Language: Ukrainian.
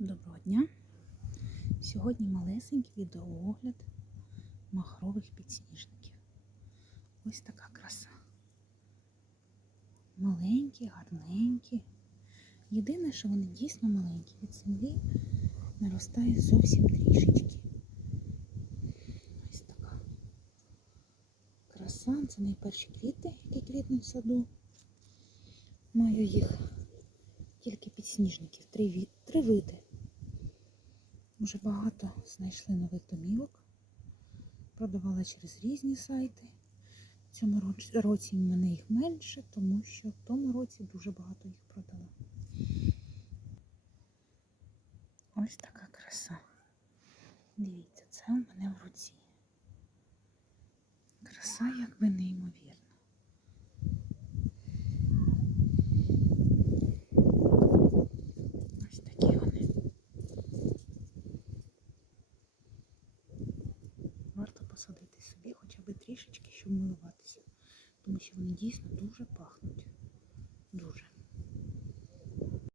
Доброго дня! Сьогодні малесенький відеоогляд махрових підсніжників. Ось така краса. Маленькі, гарненькі. Єдине, що вони дійсно маленькі. Від землі наростає зовсім трішечки. Ось така краса. Це найперші квіти, які квітнуть в саду. Маю їх тільки підсніжників, три, три види. Вже багато знайшли нових домівок. Продавала через різні сайти. В цьому році в мене їх менше, тому що в тому році дуже багато їх продала. Ось така краса. Дивіться, це у мене в руці. Краса якби неймовірна. Ось такі вони. Варто посадити собі хоча б трішечки, щоб милуватися. Тому що вони дійсно дуже пахнуть. Дуже.